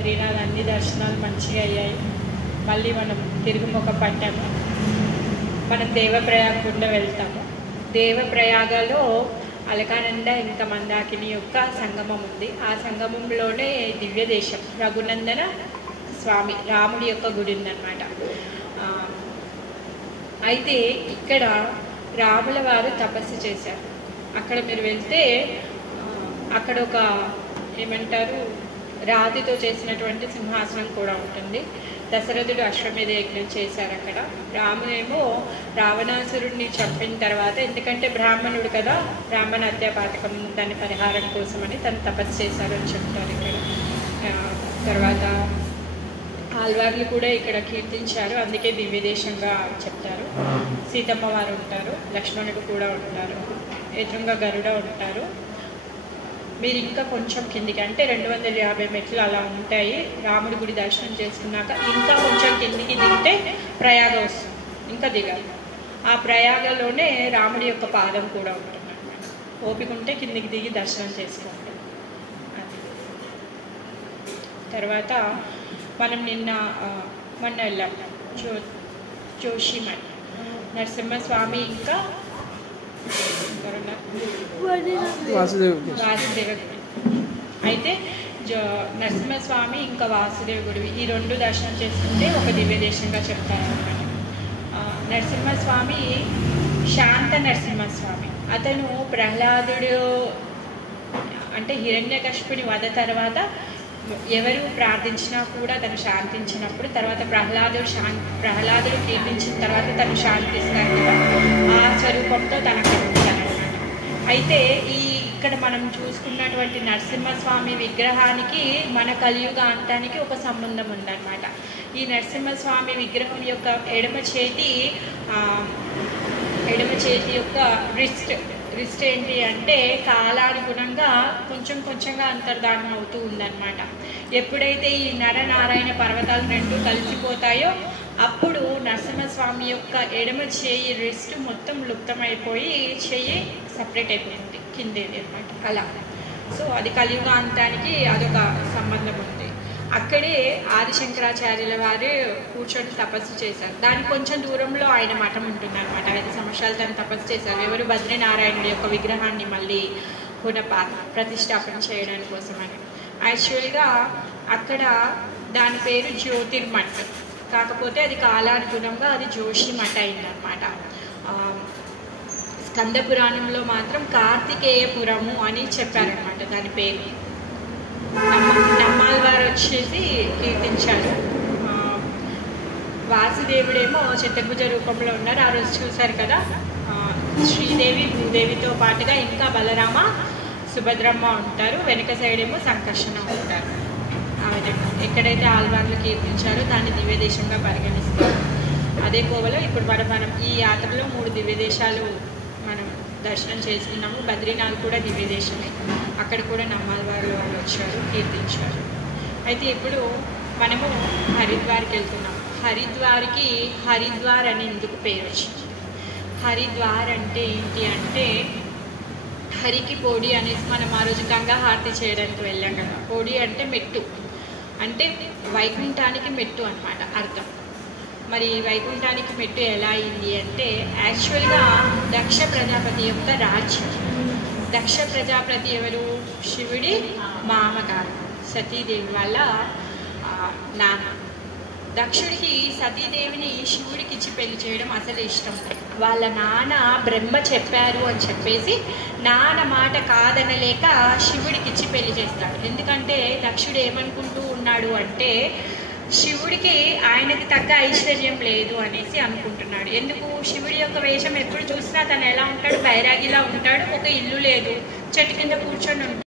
బద్రీనాథ్ అన్ని దర్శనాలు మంచిగా అయ్యాయి. మళ్ళీ మనం తిరుగుముఖ పట్టాము. మనం దేవప్రయాగ గుండా వెళ్తాము. దేవప్రయాగలో అలకానంద ఇంకా మందాకిని యొక్క సంగమం ఉంది. ఆ సంగమంలోనే దివ్యదేశం రఘునందన స్వామి రాముడి యొక్క గుడి ఉందన్నమాట. అయితే ఇక్కడ రాముల వారు తపస్సు చేశారు. అక్కడ మీరు వెళ్తే అక్కడ ఒక ఏమంటారు రాతితో చేసినటువంటి సింహాసనం కూడా ఉంటుంది. దశరథుడు అశ్వమేధ యజ్ఞం చేశారు అక్కడ. రామునేమో రావణాసురుడిని చంపిన తర్వాత, ఎందుకంటే బ్రాహ్మణుడు కదా, బ్రాహ్మణ హత్యాపాతకం దాని పరిహారం కోసమని తను తపస్సు చేశారు అని చెప్తారు ఇక్కడ. తర్వాత ఆల్వార్లు కూడా ఇక్కడ కీర్తించారు, అందుకే దివ్యదేశంగా చెప్తారు. సీతమ్మ వారు ఉంటారు, లక్ష్మణుడు కూడా ఉంటారు, ఎదురుగా గరుడ ఉంటారు. మీరు ఇంకా కొంచెం కిందికి అంటే 250 మెట్లు అలా ఉంటాయి. రాముడి గుడి దర్శనం చేసుకున్నాక ఇంకా కొంచెం కిందికి దిగితే ప్రయాగ వస్తుంది, ఇంకా దిగాలి. ఆ ప్రయాగలోనే రాముడి యొక్క పాదం కూడా ఉంటుంది అన్నమాట. ఓపిక ఉంటే కిందికి దిగి దర్శనం చేసుకోండి. తర్వాత మనం మొన్న వెళ్ళాం జోషిమఠ్ నరసింహస్వామి ఇంకా వాసుదేవ గుడి. అయితే నరసింహస్వామి ఇంకా వాసుదేవ గుడి ఈ రెండు దర్శనం చేసుకుంటే ఒక దివ్యదేశంగా చెప్తారన్నమాట. నరసింహస్వామి శాంత నరసింహస్వామి. అతను ప్రహ్లాదుడు అంటే హిరణ్యకశిపుని వధ తర్వాత ఎవరు ప్రార్థించినా కూడా తను శాంతించినప్పుడు, తర్వాత ప్రహ్లాదుడు కీర్తించిన తర్వాత తను శాంతిస్తాడు కదా, ఆ స్వరూపంతో తనకు ఉంటాడనమాట. అయితే ఇక్కడ మనం చూసుకున్నటువంటి నరసింహస్వామి విగ్రహానికి మన కలియుగ అంతానికి ఒక సంబంధం ఉందన్నమాట. ఈ నరసింహస్వామి విగ్రహం యొక్క ఎడమ చేతి యొక్క రిస్ట్ ఏంటి అంటే కాలానుగుణంగా కొంచెంగా అంతర్ధానం అవుతూ ఉందన్నమాట. ఎప్పుడైతే ఈ నరనారాయణ పర్వతాలు రెండు కలిసిపోతాయో అప్పుడు నరసింహస్వామి యొక్క ఎడమ చేయి రిస్ట్ మొత్తం లుప్తమైపోయి చెయ్యి సపరేట్ అయిపోతుంది కిందేది అనమాట అలా. సో అది కలియుగాంతానికి అదొక సంబంధం ఉంది. అక్కడే ఆదిశంకరాచార్యుల వారు కూర్చొని తపస్సు చేశారు. దానికి కొంచెం దూరంలో ఆయన మఠం ఉంటుందన్నమాట. 5 సంవత్సరాలు తను తపస్సు చేశారు. ఎవరు బద్రీనారాయణుడి యొక్క విగ్రహాన్ని మళ్ళీ ప్రతిష్టాపన చేయడానికి కోసమని. యాక్చువల్గా అక్కడ దాని పేరు జ్యోతిర్మఠ్, కాకపోతే అది కాలానుగుణంగా అది జోషిమఠ్ అయిందనమాట. స్కంద పురాణంలో మాత్రం కార్తికేయపురము అని చెప్పారనమాట దాని పేరు. నమ్మాల్ వారు వచ్చేసి కీర్తించారు. వాసుదేవుడేమో చతుర్భుజ రూపంలో ఉన్నారు. ఆ రోజు చూశారు కదా, శ్రీదేవి భూదేవితో పాటుగా ఇంకా బలరామ సుభద్రమ్మ ఉంటారు. వెనుక సైడ్ ఏమో సంకర్షణ ఉంటారు. ఆ విధంగా ఎక్కడైతే ఆల్వార్లు కీర్తించారో దాన్ని దివ్యదేశంగా పరిగణిస్తారు. అదే కోవలో ఇప్పుడు మనం ఈ యాత్రలో 3 దివ్యదేశాలు మనం దర్శనం చేసుకున్నాము. బద్రీనాథ్ కూడా దివ్యదేశమే, అక్కడ కూడా నమ్మాల్ వారు వచ్చారు, కీర్తించారు. అయితే ఇప్పుడు మనము హరిద్వార్కి వెళ్తున్నాము. హరిద్వార్కి హరిద్వార్ అని ఎందుకు పేరు వచ్చింది? హరిద్వార్ అంటే ఏంటి అంటే హరికి పోడి అనేసి మనం ఆ రోజు గంగా హారతి చేయడానికి వెళ్ళాం కదా. పోడి అంటే మెట్టు, అంటే వైకుంఠానికి మెట్టు అన్నమాట అర్థం. మరి వైకుంఠానికి మెట్టు ఎలా అయింది అంటే యాక్చువల్గా దక్ష ప్రజాపతి యొక్క రాజ్యం. దక్ష ప్రజాపతి ఎవరు? శివుడి మామగారు, సతీదేవి వాళ్ళ నాన్న. దక్షుడికి సతీదేవిని శివుడికి ఇచ్చి పెళ్లి చేయడం అసలు ఇష్టం. వాళ్ళ నాన్న బ్రహ్మ చెప్పారు అని చెప్పేసి నాన్న మాట కాదనలేక శివుడికి ఇచ్చి పెళ్లి చేస్తాడు. ఎందుకంటే దక్షుడు ఏమనుకుంటూ ఉన్నాడు అంటే శివుడికి ఆయనకి తగ్గ ఐశ్వర్యం లేదు అనేసి అనుకుంటున్నాడు. ఎందుకు? శివుడి యొక్క వేషం ఎప్పుడు చూసినా తను ఎలా ఉంటాడు? బైరాగిలా ఉంటాడు, ఒక ఇల్లు లేదు, చెట్టు కింద కూర్చొని ఉంటాడు.